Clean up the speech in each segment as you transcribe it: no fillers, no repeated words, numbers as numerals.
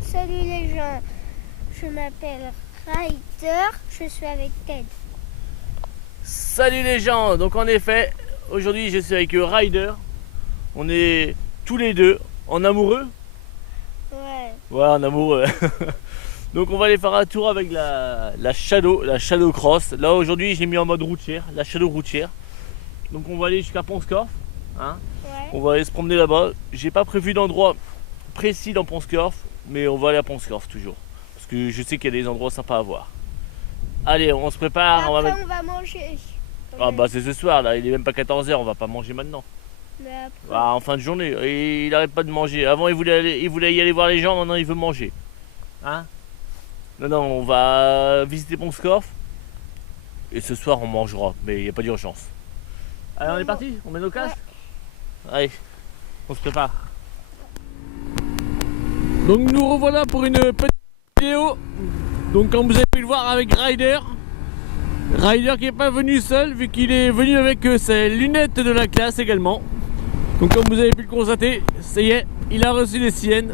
Salut les gens, je m'appelle Ryder, je suis avec Ted. Salut les gens, donc en effet, aujourd'hui je suis avec Ryder. On est tous les deux en amoureux. Ouais. Ouais, en amoureux. Donc on va aller faire un tour avec la Shadow Cross. Là aujourd'hui j'ai mis en mode routière, la Shadow routière. Donc on va aller jusqu'à Pont-Scorff. Hein. Ouais. On va aller se promener là-bas. J'ai pas prévu d'endroit précis dans Pont-Scorff, mais on va aller à Pont-Scorff toujours. Parce que je sais qu'il y a des endroits sympas à voir. Allez, on se prépare. Après, on va manger. Ah bah c'est ce soir là, il est même pas 14h, on va pas manger maintenant. Mais après... Bah, en fin de journée, et il arrête pas de manger. Avant il voulait y aller voir les gens, maintenant il veut manger. Hein? Non, on va visiter Pont-Scorff. Et ce soir on mangera, mais il n'y a pas d'urgence. Allez, on est parti? On met nos casques? Ouais. Allez, on se prépare. Donc nous revoilà pour une petite vidéo. Donc comme vous avez pu le voir avec Ryder qui n'est pas venu seul, vu qu'il est venu avec ses lunettes de la classe également. Donc comme vous avez pu le constater, ça y est, il a reçu les siennes.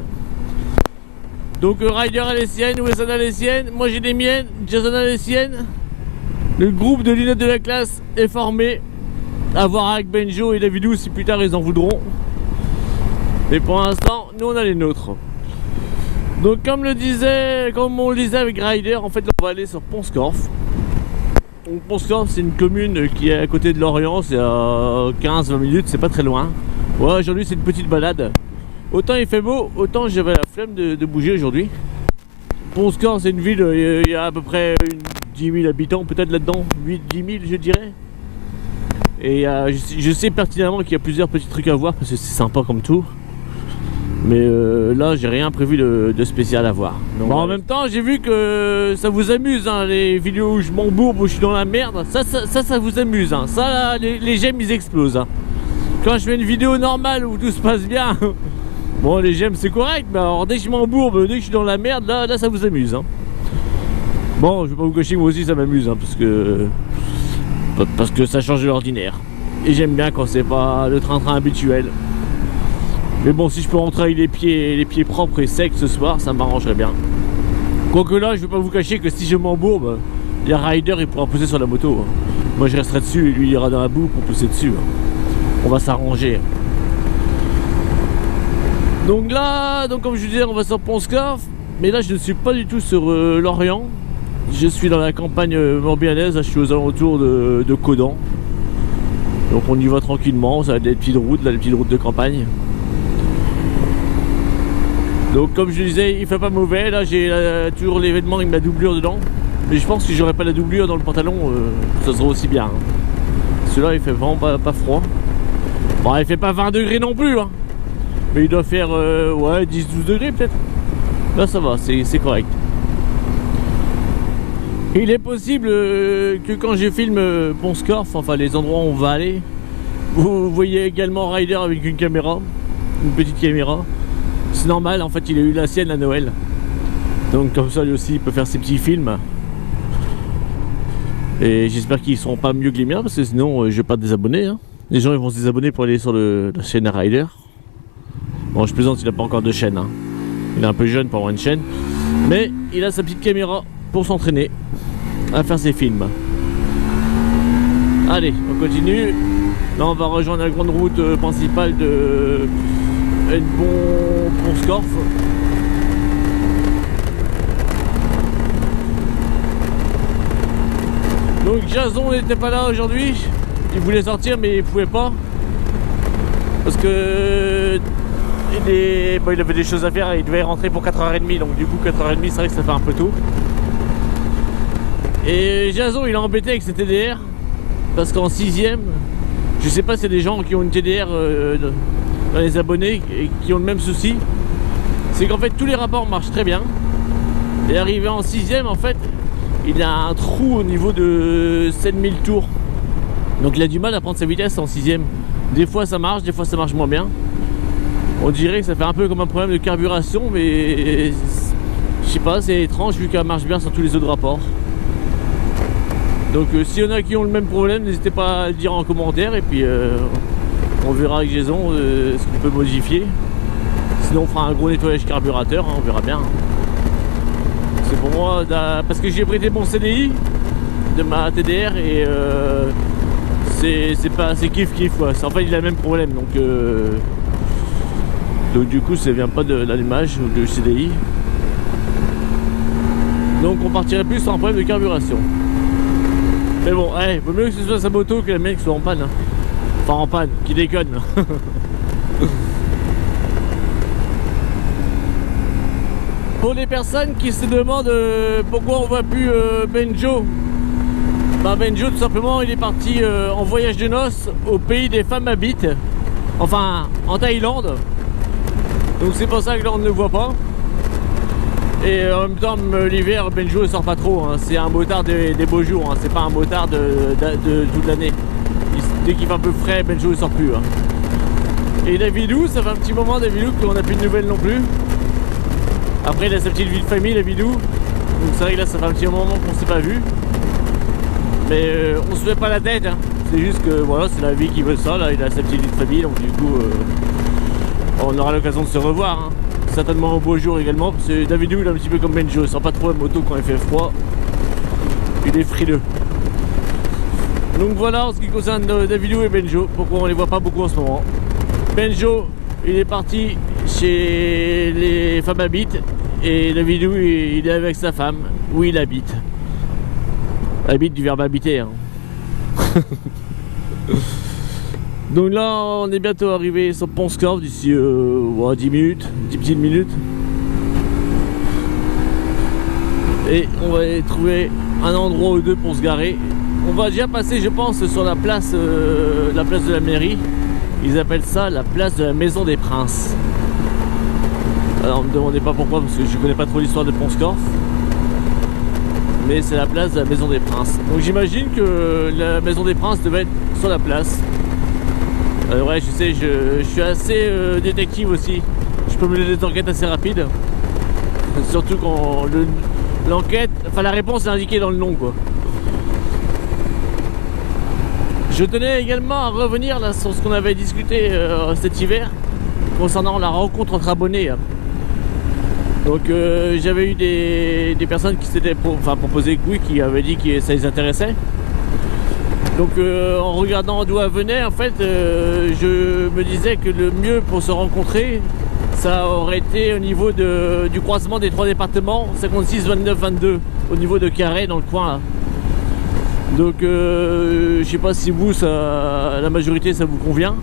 Donc Ryder a les siennes, Wesson a les siennes, moi j'ai les miennes, Jason a les siennes. Le groupe de lunettes de la classe est formé. À voir avec Benjo et Davidou si plus tard ils en voudront. Mais pour l'instant, nous on a les nôtres. Donc comme on le disait avec Ryder, en fait on va aller sur Pont-Scorff. Donc Pont-Scorff c'est une commune qui est à côté de Lorient, c'est à 15-20 minutes, c'est pas très loin. Ouais, aujourd'hui c'est une petite balade. Autant il fait beau, autant j'avais la flemme de bouger aujourd'hui. Pont-Scorff c'est une ville, il y a à peu près 10 000 habitants peut-être là-dedans, 8-10 000 je dirais. Et je sais pertinemment qu'il y a plusieurs petits trucs à voir parce que c'est sympa comme tout. Mais là j'ai rien prévu de spécial à voir. Donc, bon, en même temps j'ai vu que ça vous amuse hein, les vidéos où je m'embourbe, où je suis dans la merde. Ça vous amuse hein. Ça là, les j'aime ils explosent hein. Quand je fais une vidéo normale où tout se passe bien, bon les j'aime c'est correct. Mais alors dès que je m'embourbe, dès que je suis dans la merde, là ça vous amuse hein. Bon je vais pas vous cacher, moi aussi ça m'amuse hein, parce que ça change de l'ordinaire. Et j'aime bien quand c'est pas le train-train habituel. Mais bon, si je peux rentrer avec les pieds propres et secs ce soir, ça m'arrangerait bien. Quoique là, je vais pas vous cacher que si je m'embourbe, il y a Ryder, il pourra pousser sur la moto. Moi, je resterai dessus et lui, il ira dans la boue pour pousser dessus. On va s'arranger. Donc là, comme je vous disais, on va sur Pont-Scorff. Mais là, je ne suis pas du tout sur Lorient. Je suis dans la campagne morbihannaise, je suis aux alentours de Caudan. Donc on y va tranquillement, ça va être des petites routes, là, des petites routes de campagne. Donc comme je disais, il fait pas mauvais, là j'ai toujours l'événement avec ma doublure dedans. Mais je pense que j'aurais pas la doublure dans le pantalon, ça serait aussi bien. Celui-là il fait vraiment pas froid. Bon il fait pas 20 degrés non plus hein. Mais il doit faire ouais 10-12 degrés peut-être. Là ça va, c'est correct. Il est possible que quand je filme Pont-Scorff, enfin les endroits où on va aller, vous voyez également Ryder avec une caméra, une petite caméra. C'est normal, en fait il a eu la sienne à Noël. Donc comme ça lui aussi il peut faire ses petits films. Et j'espère qu'ils seront pas mieux que les miens parce que sinon je vais pas désabonner. Hein. Les gens ils vont se désabonner pour aller sur la chaîne à Ryder. Bon je plaisante, il n'a pas encore de chaîne. Hein. Il est un peu jeune pour avoir une chaîne. Mais il a sa petite caméra pour s'entraîner à faire ses films. Allez, on continue. Là on va rejoindre la grande route principale de Pont-Scorff. Donc Jason n'était pas là aujourd'hui. Il voulait sortir mais il pouvait pas. Parce que il avait des choses à faire et il devait rentrer pour 4h30. Donc du coup 4h30 c'est vrai que ça fait un peu tôt. Et Jason il est embêté avec ses TDR. Parce qu'en 6ème, je sais pas si c'est des gens qui ont une TDR dans les abonnés et qui ont le même souci. C'est qu'en fait tous les rapports marchent très bien. Et arrivé en 6ème en fait, il a un trou au niveau de 7000 tours. Donc il a du mal à prendre sa vitesse en 6ème. Des fois ça marche, des fois ça marche moins bien. On dirait que ça fait un peu comme un problème de carburation, mais je sais pas, c'est étrange vu qu'elle marche bien sur tous les autres rapports. Donc s'il y en a qui ont le même problème, n'hésitez pas à le dire en commentaire et puis on verra avec Jason ce qu'on peut modifier. Sinon on fera un gros nettoyage carburateur, hein, on verra bien. C'est pour moi, parce que j'ai prêté mon CDI de ma TDR et c'est kiff quoi. En fait il a le même problème donc du coup ça vient pas de l'allumage ou du CDI. Donc on partirait plus sur un problème de carburation. Mais bon, ouais, vaut mieux que ce soit sa moto que la mienne qui soit en panne. Hein. Enfin en panne, qui déconne. Pour les personnes qui se demandent pourquoi on voit plus Benjo, ben Benjo tout simplement il est parti en voyage de noces au pays des femmes habitent, enfin en Thaïlande. Donc c'est pour ça que là on ne le voit pas. Et en même temps l'hiver Benjo ne sort pas trop, hein. C'est un motard des beaux jours, hein. C'est pas un motard de toute l'année. Dès qu'il fait un peu frais Benjo ne sort plus. Hein. Et Davidou, ça fait un petit moment Davidou qu'on n'a plus de nouvelles non plus. Après il a sa petite vie de famille Davidou. Donc c'est vrai que là ça fait un petit moment qu'on ne s'est pas vu. Mais on se fait pas la tête, hein. C'est juste que voilà, c'est la vie qui veut ça, là il a sa petite vie de famille, donc du coup on aura l'occasion de se revoir, hein. Certainement au beau jour également, parce que Davidou il est un petit peu comme Benjo, il sent pas trop la moto quand il fait froid, il est frileux. Donc voilà en ce qui concerne Davidou et Benjo, pourquoi on les voit pas beaucoup en ce moment. Benjo il est parti chez les femmes habitent et Davidou il est avec sa femme où il habite. Habite du verbe habiter, hein. Donc là on est bientôt arrivé sur Pont-Scorff d'ici 10 minutes, 10 petites minutes. Et on va trouver un endroit ou deux pour se garer. On va déjà passer je pense sur la place de la mairie. Ils appellent ça la place de la Maison des Princes. Alors ne me demandez pas pourquoi parce que je connais pas trop l'histoire de Pont-Scorff. Mais c'est la place de la Maison des Princes. Donc j'imagine que la Maison des Princes devait être sur la place. Ouais, je sais, je suis assez détective aussi. Je peux mener des enquêtes assez rapides. Surtout quand l'enquête, enfin la réponse est indiquée dans le nom quoi. Je tenais également à revenir là sur ce qu'on avait discuté cet hiver concernant la rencontre entre abonnés. Donc j'avais eu des personnes qui s'étaient proposé oui, qui avaient dit que ça les intéressait. Donc en regardant d'où elle venait, en fait, je me disais que le mieux pour se rencontrer, ça aurait été au niveau du croisement des 3 départements, 56, 29, 22, au niveau de Carhaix, dans le coin là. Donc je sais pas si vous, la majorité, ça vous convient.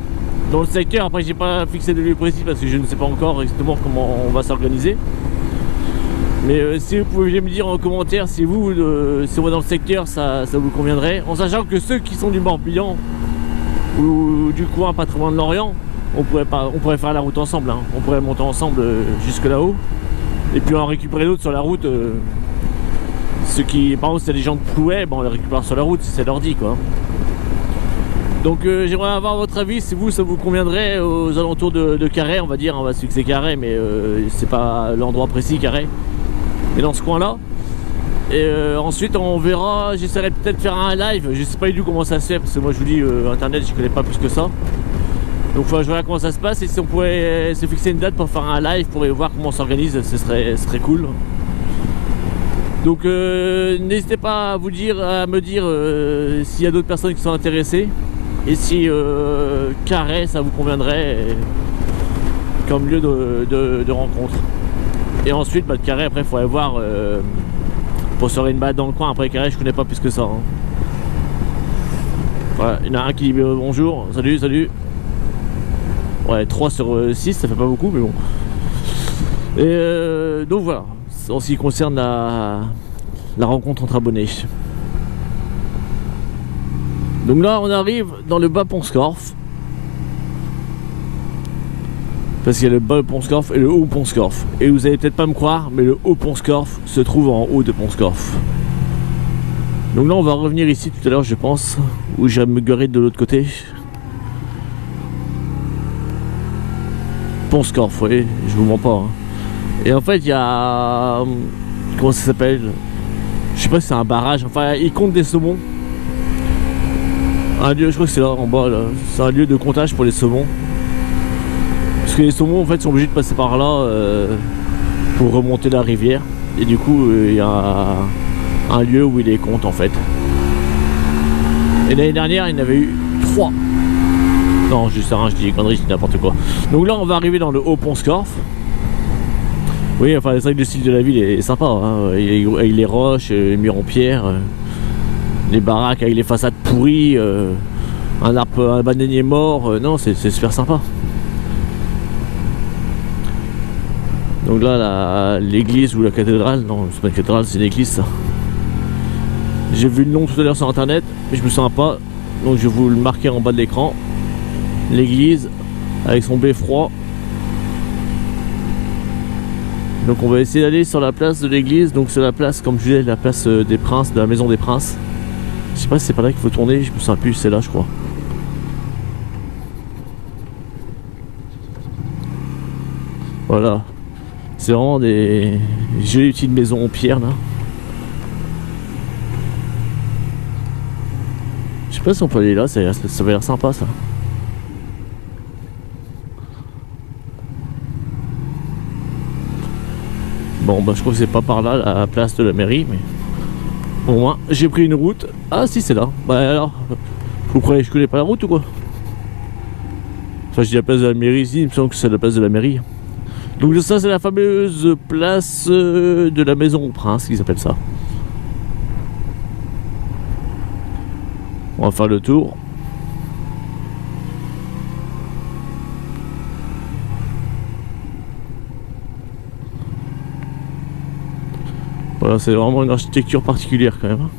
Dans le secteur, après j'ai pas fixé de lieu précis parce que je ne sais pas encore exactement comment on va s'organiser. Mais si vous pouvez me dire en commentaire si vous, si on va dans le secteur, ça vous conviendrait. En sachant que ceux qui sont du Morbihan ou du coin pas trop loin de Lorient, on pourrait faire la route ensemble, hein. On pourrait monter ensemble jusque là-haut. Et puis en récupérer d'autres sur la route. Ceux qui, par exemple, si c'est des gens de Plouet, on les récupère sur la route si ça leur dit quoi. Donc j'aimerais avoir votre avis si vous, ça vous conviendrait aux alentours de Carhaix, on va dire. On va se fixer Carhaix, mais c'est pas l'endroit précis Carhaix. Et dans ce coin là et ensuite on verra, j'essaierai peut-être de faire un live, je sais pas du tout comment ça se fait parce que moi je vous dis internet je connais pas plus que ça, donc je verrai comment ça se passe et si on pouvait se fixer une date pour faire un live pour voir comment on s'organise, ce serait cool. Donc n'hésitez pas à me dire s'il y a d'autres personnes qui sont intéressées et si Carhaix ça vous conviendrait comme lieu de rencontre. Et ensuite, de Carhaix, après, il faudrait voir pour se faire une balade dans le coin. Après, Carhaix, je connais pas plus que ça. Hein. Voilà, il y en a un qui dit bonjour, salut, salut. Ouais, 3 sur 6, ça fait pas beaucoup, mais bon. Et donc voilà, en ce qui concerne la rencontre entre abonnés. Donc là, on arrive dans le bas Pont-Scorff. Parce qu'il y a le bas Pont-Scorff et le haut Pont-Scorff. Et vous allez peut-être pas me croire, mais le haut Pont-Scorff se trouve en haut de Pont-Scorff. Donc là on va revenir ici tout à l'heure je pense, où j'irai me garer de l'autre côté. Pont-Scorff, oui, je vous mens pas. Hein. Et en fait il y a... Comment ça s'appelle? Je sais pas si c'est un barrage, enfin ils comptent des saumons. Un lieu, je crois que c'est là en bas là. C'est un lieu de comptage pour les saumons. Parce que les saumons en fait sont obligés de passer par là pour remonter la rivière. Et du coup il y a un lieu où ils les comptent en fait. Et l'année dernière il y en avait eu 3. Non, je sais rien, je dis des conneries, je dis n'importe quoi. Donc là on va arriver dans le Haut-Pont-Scorff. Oui, enfin c'est vrai que le style de la ville est sympa, hein. Avec les roches, les murs en pierre, les baraques avec les façades pourries, un arbre, un bananier mort, non c'est super sympa. Donc là l'église ou la cathédrale, non c'est pas une cathédrale, c'est une église ça. J'ai vu le nom tout à l'heure sur internet, mais je me souviens pas, donc je vais vous le marquer en bas de l'écran. L'église avec son beffroi. Donc on va essayer d'aller sur la place de l'église. Donc c'est la place, comme je disais, la place des Princes, de la maison des Princes. Je sais pas si c'est par là qu'il faut tourner, je me souviens plus, c'est là je crois. Voilà. C'est vraiment des jolies petites maisons en pierre là. Je sais pas si on peut aller là, ça va l'air sympa ça. Bon bah je crois que c'est pas par là la place de la mairie, mais au moins j'ai pris une route. Ah si c'est là. Bah alors, vous croyez que je connais pas la route ou quoi? Enfin je dis la place de la mairie ici, il me semble que c'est la place de la mairie. Donc ça c'est la fameuse place de la maison au prince qu'ils appellent ça. On va faire le tour. Voilà, c'est vraiment une architecture particulière quand même.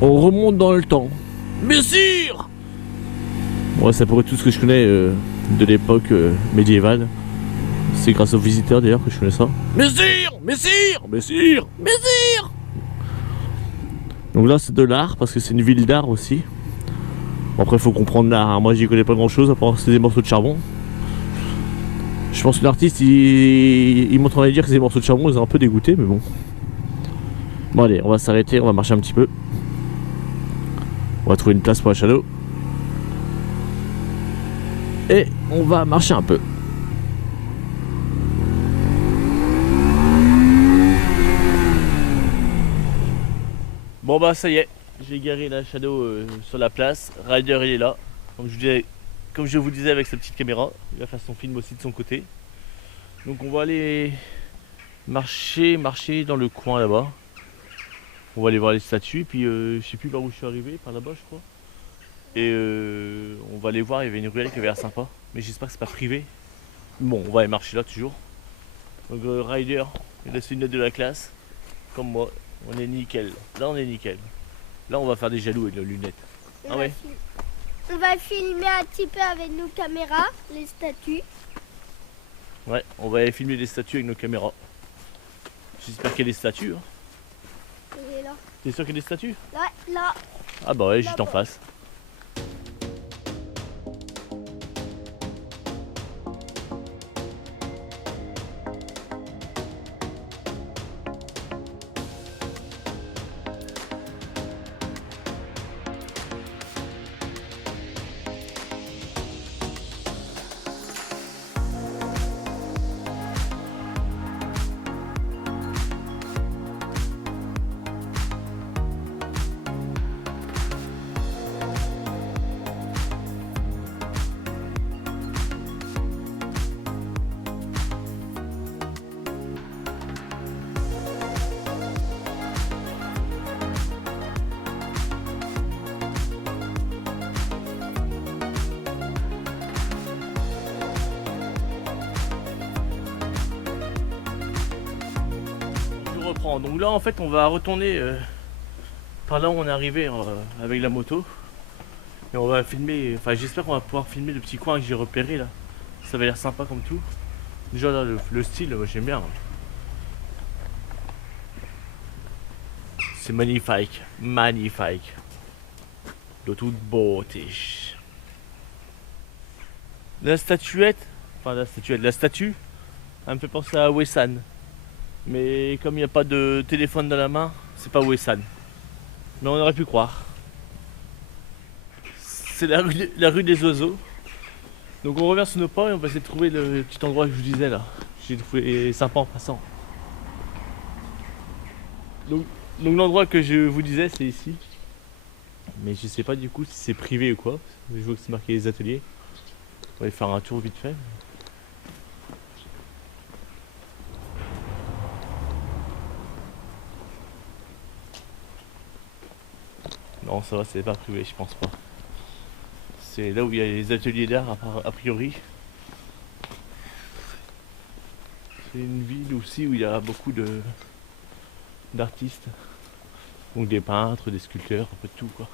On remonte dans le temps. Messire! Ouais, c'est à peu près tout ce que je connais de l'époque médiévale. C'est grâce aux visiteurs d'ailleurs que je connais ça. Messire! Messire! Messire! Messire! Donc là c'est de l'art parce que c'est une ville d'art aussi. Bon, après il faut comprendre l'art, hein. Moi j'y connais pas grand chose à part c'est des morceaux de charbon. Je pense que l'artiste il m'entendait dire que c'est des morceaux de charbon, ils ont un peu dégoûté, mais bon. Bon allez, on va s'arrêter, on va marcher un petit peu. On va trouver une place pour la shadow. Et on va marcher un peu. Bon bah ça y est, j'ai garé la shadow sur la place. Ryder il est là, comme je vous disais avec sa petite caméra. Il va faire son film aussi de son côté. Donc on va aller marcher dans le coin là-bas. On va aller voir les statues, et puis je sais plus par où je suis arrivé, par là-bas je crois. Et on va aller voir, il y avait une ruelle qui avait l'air sympa. Mais j'espère que c'est pas privé. Bon, on va aller marcher là toujours. Donc Ryder, il a ses lunettes de la classe. Comme moi, on est nickel. Là on est nickel. Là on va faire des jaloux avec nos lunettes. Ah ouais. On va filmer un petit peu avec nos caméras, les statues. Ouais, on va aller filmer des statues avec nos caméras. J'espère qu'il y a des statues. Hein. Et là. T'es sûr qu'il y a des statues? Ouais, là. Ah bah ouais, juste en face. Donc là en fait on va retourner par là où on est arrivé avec la moto. Et on va filmer, enfin j'espère qu'on va pouvoir filmer le petit coin que j'ai repéré là. Ça va l'air sympa comme tout. Déjà là le style, moi j'aime bien. C'est magnifique, magnifique. De toute beauté. La statuette, la statue, elle me fait penser à Wessan. Mais comme il n'y a pas de téléphone dans la main, c'est pas Wessan. Mais on aurait pu croire. c'est la rue des oiseaux. Donc on revient sur nos pas et on va essayer de trouver le petit endroit que je vous disais là. J'ai trouvé sympa en passant. Donc l'endroit que je vous disais c'est ici. Mais je sais pas du coup si c'est privé ou quoi. Je vois que c'est marqué les ateliers. On va aller faire un tour vite fait. Non ça va, c'est pas privé, je pense pas. C'est là où il y a les ateliers d'art a priori. C'est une ville aussi où il y a beaucoup d'artistes. Donc des peintres, des sculpteurs, un peu de tout quoi.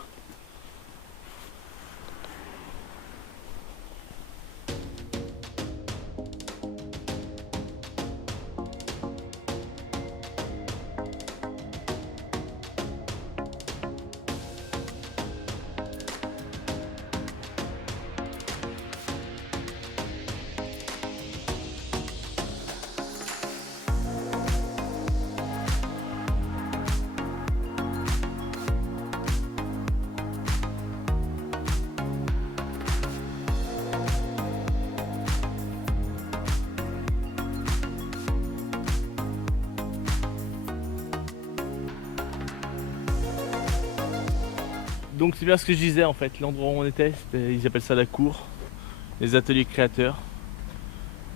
Donc c'est bien ce que je disais en fait, l'endroit où on était, ils appellent ça la cour, les ateliers créateurs.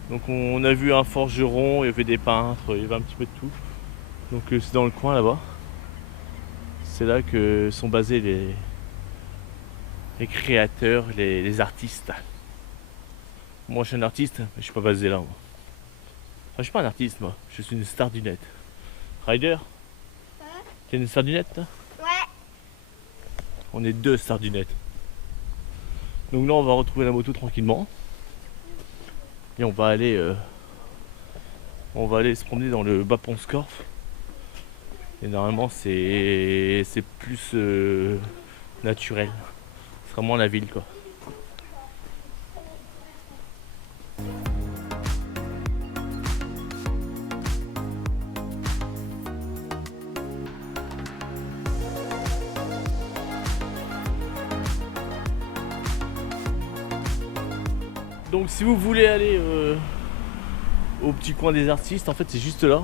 Donc on a vu un forgeron, il y avait des peintres, il y avait un petit peu de tout. Donc c'est dans le coin là-bas. C'est là que sont basés les créateurs, les artistes. Moi je suis un artiste, mais je suis pas basé là. Moi. Enfin, je suis pas un artiste moi, je suis une star du net. Ryder, t'es une star du net toi? On est 2 stars du net. Donc là on va retrouver la moto tranquillement. Et on va aller se promener dans le bas Pont-Scorff. Et normalement c'est plus naturel. C'est vraiment la ville quoi. Donc si vous voulez aller au petit coin des artistes, en fait c'est juste là.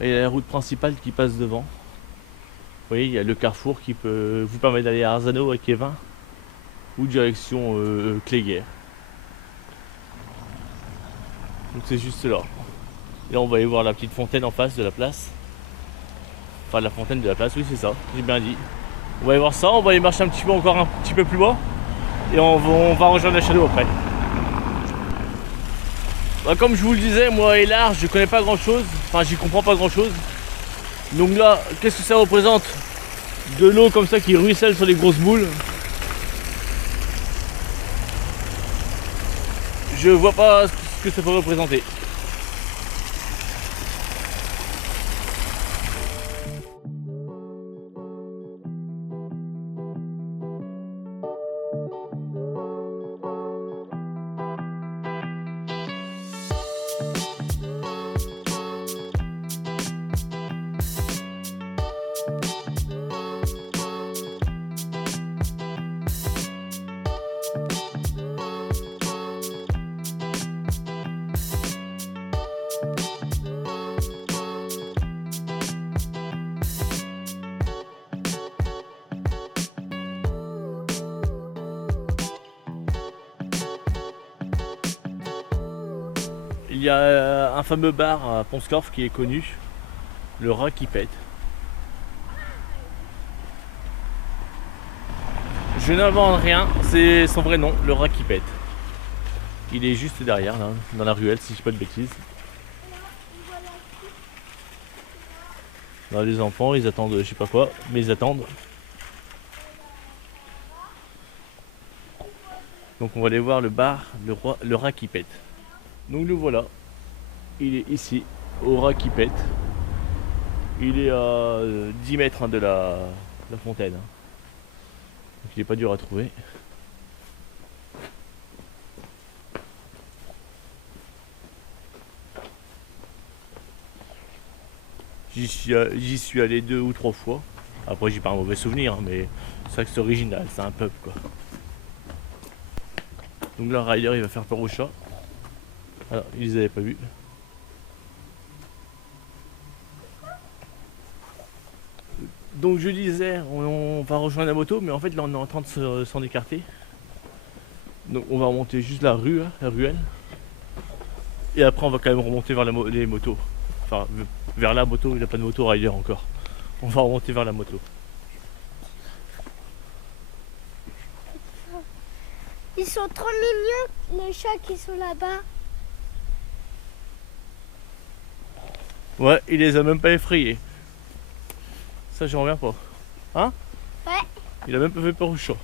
Et il y a la route principale qui passe devant. Vous voyez, il y a le carrefour qui peut vous permettre d'aller à Arzano à Kévin ou direction Cléguer. Donc c'est juste là. Et là on va aller voir la petite fontaine en face de la place. Enfin la fontaine de la place, oui c'est ça, j'ai bien dit. On va aller voir ça, on va aller marcher un petit peu encore un petit peu plus bas. Et on va rejoindre la Shadow après. Bah, comme je vous le disais, moi et l'art, je connais pas grand chose, enfin j'y comprends pas grand chose. Donc là, qu'est-ce que ça représente? De l'eau comme ça qui ruisselle sur les grosses boules. Je vois pas ce que ça peut représenter. Il y a un fameux bar à Pont-Scorff qui est connu, le Rat qui pète. Je n'invente rien, c'est son vrai nom, le Rat qui pète. Il est juste derrière, là, dans la ruelle, si je dis pas de bêtises. Là, les enfants, ils attendent, je sais pas quoi, mais ils attendent. Donc on va aller voir le bar, le Rat qui pète. Donc le voilà, il est ici, au Rat qui pète. Il est à 10 mètres de la fontaine. Donc il n'est pas dur à trouver. J'y suis allé 2 ou 3 fois. Après j'ai pas un mauvais souvenir, mais c'est vrai que c'est original, c'est un pub quoi. Donc là Ryder il va faire peur aux chats. Alors ils les avaient pas vus. Donc je disais on va rejoindre la moto, mais en fait là on est en train de s'en écarter. Donc on va remonter juste la rue, hein, la ruelle. Et après on va quand même remonter vers les motos. Enfin vers la moto, il n'y a pas de moto Ryder encore. On va remonter vers la moto. Ils sont trop mignons, les chats qui sont là-bas. Ouais, il les a même pas effrayés. Ça j'en reviens pas. Hein? Ouais. Il a même pas fait peur aux chats.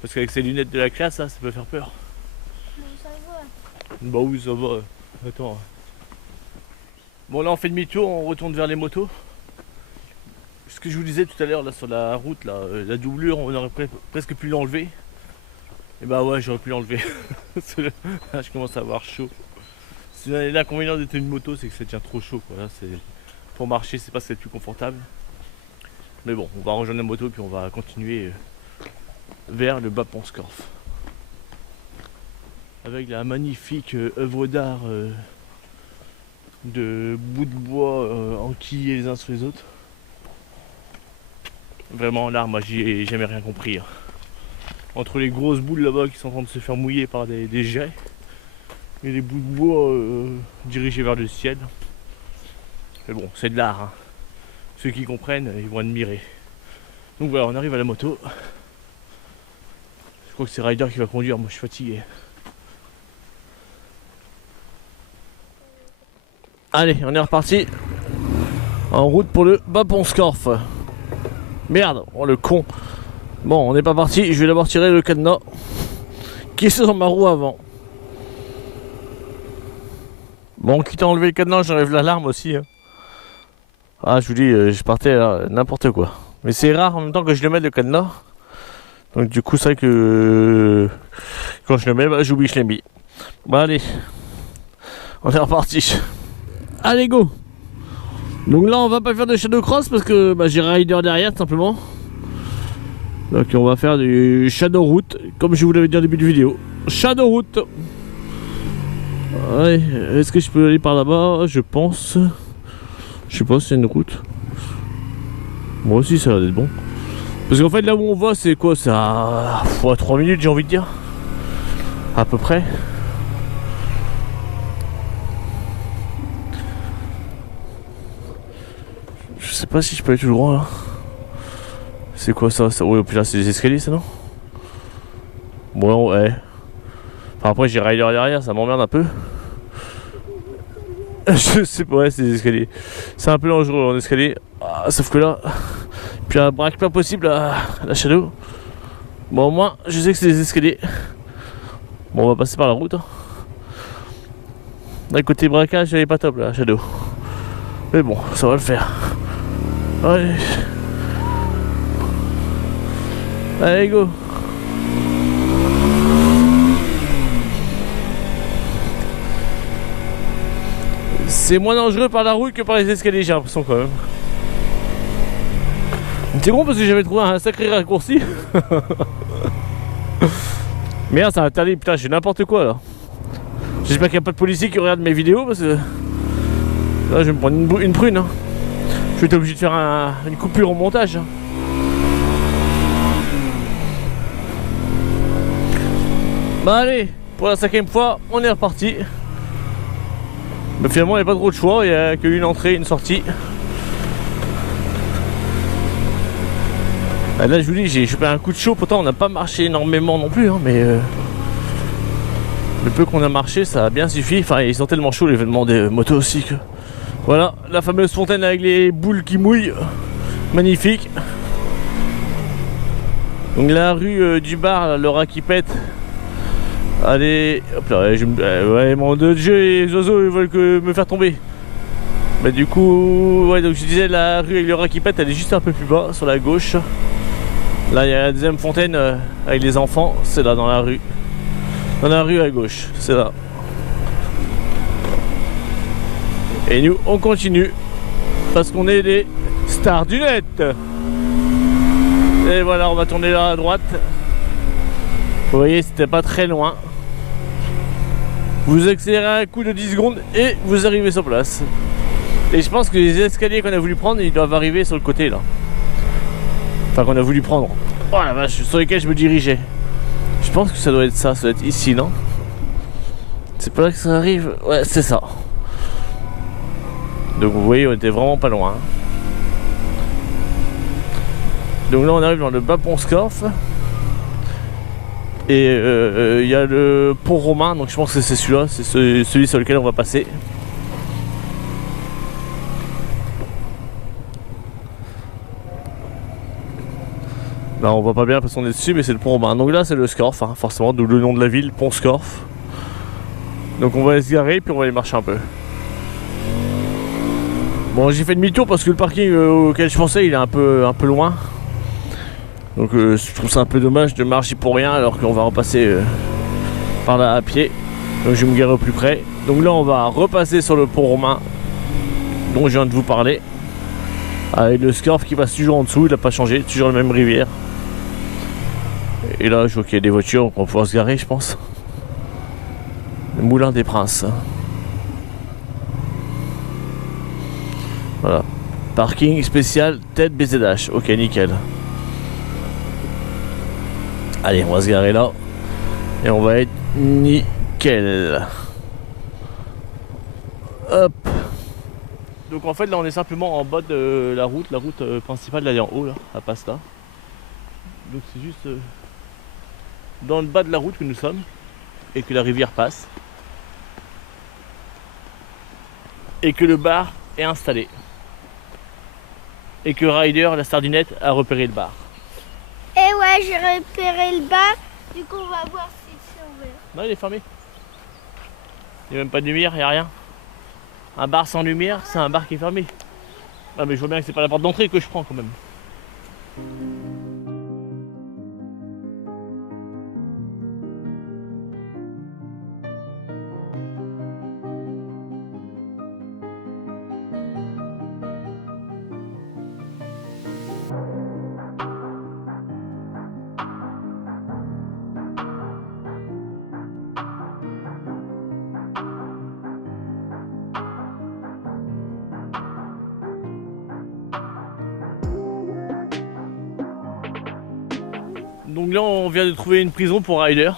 Parce qu'avec ses lunettes de la classe, ça peut faire peur. Bon, ça va. Bah oui, ça va. Attends. Bon là on fait demi-tour, on retourne vers les motos. Ce que je vous disais tout à l'heure là sur la route, là, la doublure, on aurait presque pu l'enlever. Et bah ouais, j'aurais pu l'enlever. Là je commence à avoir chaud. L'inconvénient d'être une moto, c'est que ça devient trop chaud quoi. Là, pour marcher, c'est pas ce qui est le plus confortable. Mais bon, on va rejoindre la moto puis on va continuer vers le bas Pont-Scorff. Avec la magnifique œuvre d'art de bouts de bois enquillés les uns sur les autres. Vraiment l'art, moi j'y ai jamais rien compris. Hein. Entre les grosses boules là-bas qui sont en train de se faire mouiller par des jets et les bouts de bois dirigés vers le ciel. Mais bon, c'est de l'art. Hein. Ceux qui comprennent, ils vont admirer. Donc voilà, on arrive à la moto. Je crois que c'est Ryder qui va conduire, moi je suis fatigué. Allez, on est reparti. En route pour le bas Pont-Scorff. Merde, oh le con. Bon, on n'est pas parti, je vais d'abord tirer le cadenas qui est sur ma roue avant. Bon, quitte à enlever le cadenas, j'enlève l'alarme aussi. Hein. Ah, je vous dis, je partais n'importe quoi. Mais c'est rare en même temps que je le mette le cadenas. Donc du coup, c'est vrai que quand je le mets, bah, j'oublie que je l'ai mis. Bon, allez, on est reparti. Allez, go. Donc là, on va pas faire de shadow cross parce que bah, j'ai Ryder derrière, tout simplement. Donc on va faire du shadow route, comme je vous l'avais dit en début de vidéo. Shadow route. Ouais, est-ce que je peux aller par là-bas? Je pense. Je sais pas si c'est une route. Moi aussi ça va être bon. Parce qu'en fait là où on va c'est quoi? C'est à 3 minutes j'ai envie de dire. À peu près. Je sais pas si je peux aller tout droit là. C'est quoi ça? Oui, puis là c'est des escaliers ça non? Bon ouais. Enfin après j'ai Ryder derrière, ça m'emmerde un peu. Je sais pas, ouais, c'est des escaliers. C'est un peu dangereux en escalier. Ah, sauf que là, puis un braque pas possible à la shadow. Bon, au moins, je sais que c'est des escaliers. Bon, on va passer par la route. Hein. D'un côté braquage, elle est pas top là, la shadow. Mais bon, ça va le faire. Allez. Allez, go. C'est moins dangereux par la route que par les escaliers, j'ai l'impression quand même. C'est bon parce que j'avais trouvé un sacré raccourci. Merde, ça a interdit, putain, j'ai n'importe quoi là. J'espère qu'il n'y a pas de policiers qui regardent mes vidéos parce que là je vais me prendre une prune. Hein. Je vais être obligé de faire une coupure au montage. Hein. Bah allez, pour la 5e fois, on est reparti. Mais finalement il n'y a pas trop de choix, il n'y a qu'une entrée, une sortie. Et là je vous dis, j'ai chopé un coup de chaud, pourtant on n'a pas marché énormément non plus, hein, mais le peu qu'on a marché ça a bien suffi. Enfin ils sont tellement chauds l'événement des motos aussi que... Voilà, la fameuse fontaine avec les boules qui mouillent, magnifique. Donc la rue du bar, là, le rat qui pète. Allez, hop là, ouais, mon dieu, les oiseaux ils veulent me faire tomber. Mais du coup, ouais, donc je disais, la rue avec le rat qui pète, elle est juste un peu plus bas, sur la gauche. Là, il y a la deuxième fontaine avec les enfants, c'est là, dans la rue. Dans la rue à gauche, c'est là. Et nous, on continue, parce qu'on est des stars du net. Et voilà, on va tourner là à droite. Vous voyez, c'était pas très loin. Vous accélérez un coup de 10 secondes et vous arrivez sur place. Et je pense que les escaliers qu'on a voulu prendre, ils doivent arriver sur le côté là. Enfin qu'on a voulu prendre. Oh la vache, sur lesquels je me dirigeais. Je pense que ça doit être ça, ça doit être ici, non? C'est pas là que ça arrive? Ouais, c'est ça. Donc vous voyez, on était vraiment pas loin. Donc là on arrive dans le bas pont Scorff. Et il y a le pont romain, donc je pense que c'est celui-là, c'est celui sur lequel on va passer. Là on voit pas bien parce qu'on est dessus, mais c'est le pont romain. Donc là c'est le Scorff, hein, forcément, d'où le nom de la ville, pont Scorff. Donc on va se garer puis on va aller marcher un peu. Bon, j'ai fait demi-tour parce que le parking auquel je pensais il est un peu loin. Donc je trouve ça un peu dommage de marcher pour rien alors qu'on va repasser par là à pied. Donc je vais me garer au plus près. Donc là on va repasser sur le pont romain dont je viens de vous parler. Avec le Scorff qui passe toujours en dessous, il n'a pas changé, toujours la même rivière. Et là je vois qu'il y a des voitures, on va pouvoir se garer je pense. Le Moulin des Princes. Voilà. Parking spécial tête BZH. Ok, nickel. Allez, on va se garer là. Et on va être nickel. Hop. Donc en fait là on est simplement en bas de la route principale là en haut là, elle passe là. Donc c'est juste dans le bas de la route que nous sommes et que la rivière passe. Et que le bar est installé. Et que Ryder, la sardinette, a repéré le bar. Et ouais, j'ai repéré le bar. Du coup, on va voir si c'est ouvert. Non, il est fermé. Il n'y a même pas de lumière, il n'y a rien. Un bar sans lumière, c'est un bar qui est fermé. Ah mais je vois bien que c'est pas la porte d'entrée que je prends quand même. Donc là on vient de trouver une prison pour Ryder.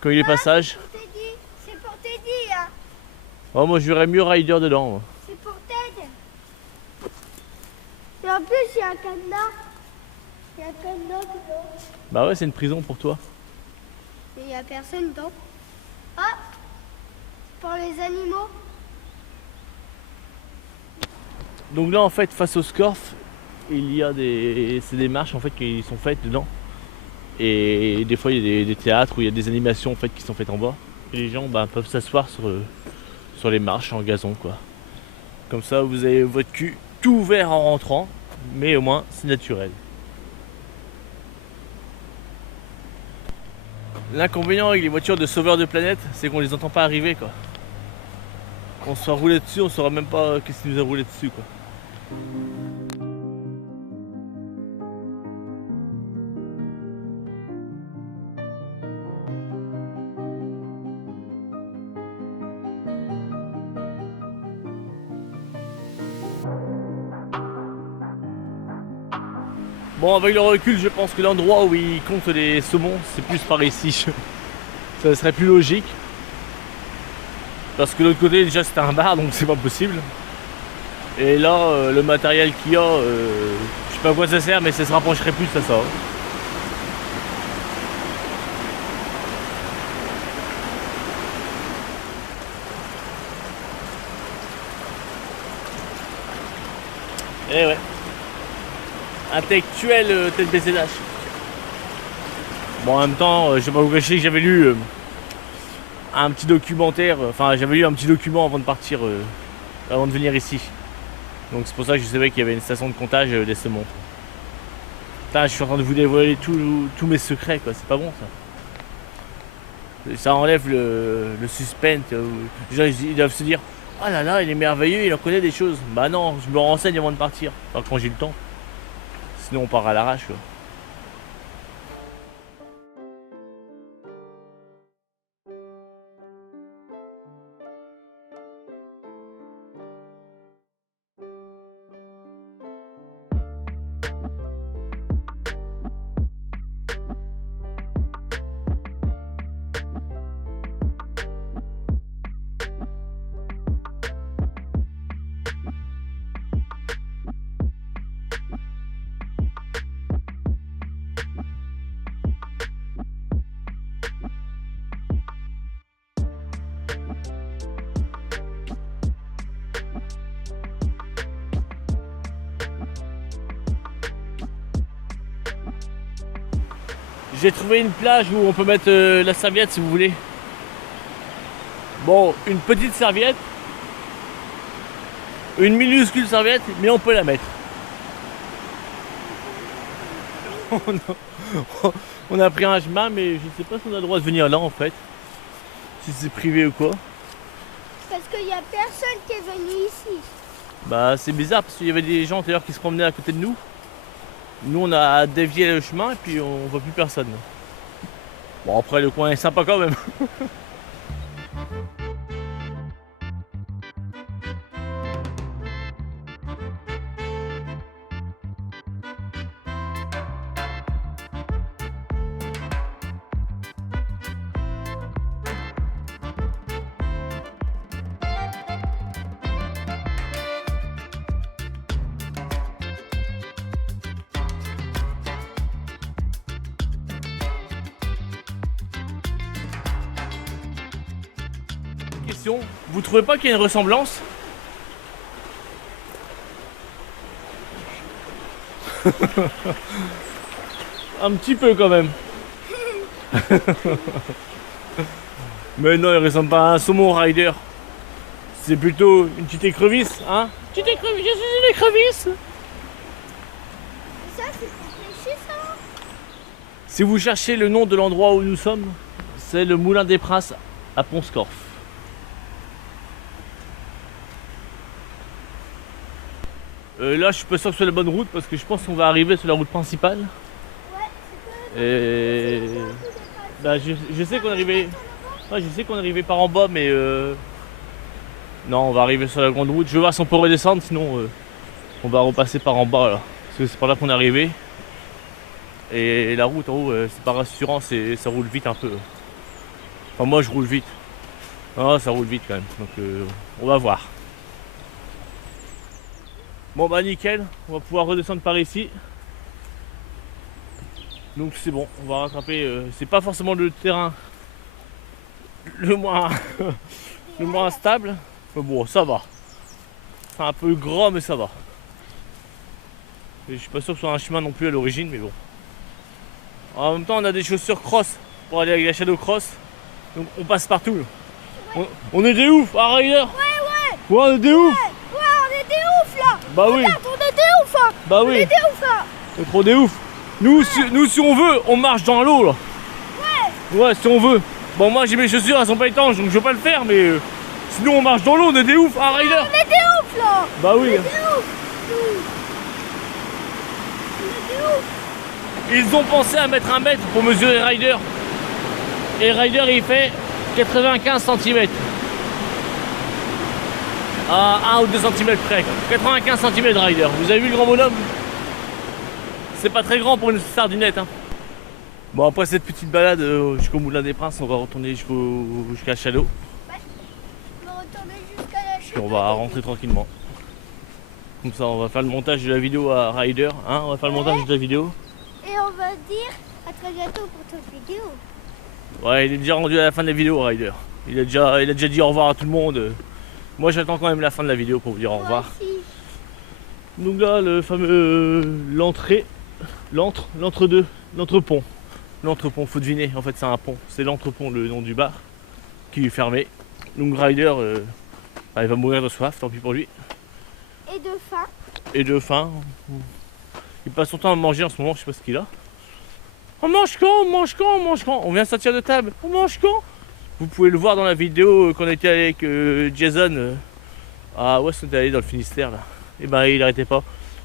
Quand il est passage. C'est pour Teddy, hein. Oh, moi je verrais mieux Ryder dedans. Moi. C'est pour Ted. Et en plus il y a un cadenas. Il y a un cadenas dedans. Bah ouais, c'est une prison pour toi. Et il n'y a personne dedans. Ah, pour les animaux. Donc là en fait face au Scorff, il y a des marches en fait qui sont faites dedans. Et des fois il y a des théâtres où il y a des animations en fait qui sont faites en bas. Et les gens peuvent s'asseoir sur les marches en gazon quoi. Comme ça vous avez votre cul tout ouvert en rentrant, mais au moins c'est naturel. L'inconvénient avec les voitures de sauveurs de planète, c'est qu'on les entend pas arriver quoi. On se fait rouler dessus, on saura même pas qu'est-ce qui nous a roulé dessus quoi. Bon, avec le recul, je pense que l'endroit où ils comptent les saumons, c'est plus par ici. Ça serait plus logique. Parce que de l'autre côté, déjà, c'était un bar, donc c'est pas possible. Et là, le matériel qu'il y a, je sais pas à quoi ça sert, mais ça se rapprocherait plus à ça. Et ouais. Intellectuel tête BZH. Bon, en même temps, je vais pas vous cacher que j'avais lu un petit documentaire, enfin j'avais lu un petit document avant de partir, avant de venir ici. Donc c'est pour ça que je savais qu'il y avait une station de comptage des saumons. Putain, je suis en train de vous dévoiler tous mes secrets quoi, c'est pas bon ça. Ça enlève le suspense. Les gens ils doivent se dire, ah là là, il est merveilleux, il en connaît des choses. Bah non, je me renseigne avant de partir, enfin quand j'ai le temps. Sinon on part à l'arrache quoi. J'ai trouvé une plage où on peut mettre la serviette si vous voulez. Bon, une petite serviette. Une minuscule serviette, mais on peut la mettre. On a pris un chemin, mais je sais pas si on a le droit de venir là en fait. Si c'est privé ou quoi. Parce qu'il n'y a personne qui est venu ici. Bah c'est bizarre parce qu'il y avait des gens d'ailleurs qui se promenaient à côté de nous. Nous on a dévié le chemin et puis on voit plus personne. Bon après le coin est sympa quand même. Question, vous trouvez pas qu'il y a une ressemblance? Un petit peu quand même. Mais non, il ressemble pas à un saumon rider. C'est plutôt une petite écrevisse, hein? Petite écrevisse, je suis une écrevisse. Ça, c'est pour pêcher, ça. Si vous cherchez le nom de l'endroit où nous sommes, c'est le Moulin des Princes à Pont-Scorff. Là, je suis pas sûr que ce soit la bonne route parce que je pense qu'on va arriver sur la route principale. Ouais, c'est Et bah, je sais qu'on est arrivé. Ouais, je sais qu'on est arrivé par en bas, mais non, on va arriver sur la grande route. Je vais voir si on peut redescendre, sinon on va repasser par en bas là, parce que c'est par là qu'on est arrivé. Et la route en haut, c'est pas rassurant, ça roule vite un peu. Enfin, moi, je roule vite. Ah, ça roule vite quand même. Donc, on va voir. Bon bah nickel, on va pouvoir redescendre par ici. Donc c'est bon, on va rattraper. C'est pas forcément le terrain le moins stable. Mais bon, ça va. C'est un peu gras, mais ça va. Et je suis pas sûr que ce soit un chemin non plus à l'origine, mais bon. En même temps, on a des chaussures cross pour aller avec la Shadow Cross. Donc on passe partout. On est des ouf, à Rider. Ouais, on est des ouf. Ouais, on est des ouf là. Bah oui. Regarde, on est des ouf hein. Bah On oui. est des ouf là. C'est trop des ouf. Nous, si on veut, on marche dans l'eau là. Ouais, si on veut. Bon, moi j'ai mes chaussures, elles sont pas étanches, donc je vais pas le faire, mais sinon on marche dans l'eau, on est des ouf, à Rider. On est des ouf là. Bah oui. On est des ouf. On est des ouf. Ils ont pensé à mettre un mètre pour mesurer Rider. Et Rider il fait 95 cm. À 1 ou 2 cm près. 95 cm Rider. Vous avez vu le grand bonhomme? C'est pas très grand pour une sardinette. Hein. Bon, après cette petite balade jusqu'au Moulin des Princes, on va retourner jusqu'à Châlot. Ouais. On va retourner jusqu'à la Puis on va rentrer tranquillement. Comme ça, on va faire le montage de la vidéo à Rider. Hein, on va faire le montage de la vidéo. Et on va dire à très bientôt pour toute vidéo. Ouais, il est déjà rendu à la fin de la vidéo, Rider. Il a déjà dit au revoir à tout le monde. Moi, j'attends quand même la fin de la vidéo pour vous dire au revoir. Moi aussi. Donc là, le fameux l'entrepont. L'entrepont, faut deviner, en fait c'est un pont. C'est l'entrepont, le nom du bar, qui est fermé. Donc Rider, il va mourir de soif, tant pis pour lui. Et de faim. Et de faim. Il passe son temps à manger en ce moment, je sais pas ce qu'il a. On mange quand? On mange quand? On mange quand? On vient sortir de table. On mange quand? Vous pouvez le voir dans la vidéo qu'on était avec Jason. Ah ouais, on était allé dans le Finistère là. Et ben il arrêtait pas.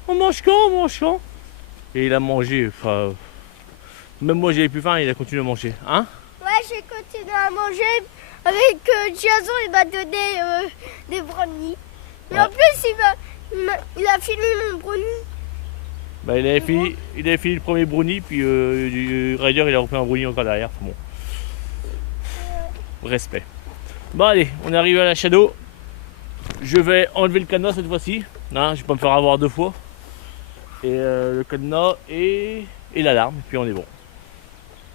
On mange quand? On mange quand? Et il a mangé, enfin. Même moi j'avais plus faim, il a continué à manger. Hein? Ouais, j'ai continué à manger. Avec Jason, il m'a donné des brownies. Mais Ouais. en plus, il a fini mon brownie. Bah, il avait fini le premier brownie, puis Rider il a repris un brownie encore derrière. Enfin, bon. Respect. Bon allez, on est arrivé à la Shadow. Je vais enlever le cadenas cette fois-ci. Non, je vais pas me faire avoir deux fois. Et le cadenas et l'alarme, puis on est bon.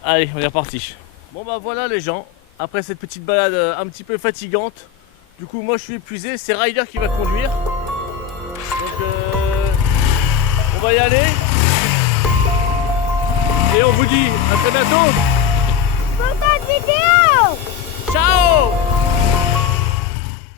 Allez, on est reparti. Bon bah voilà les gens, après cette petite balade un petit peu fatigante. Du coup, moi je suis épuisé, c'est Ryder qui va conduire. Donc on va y aller. Et on vous dit à très bientôt. Pour ta vidéo. Ciao!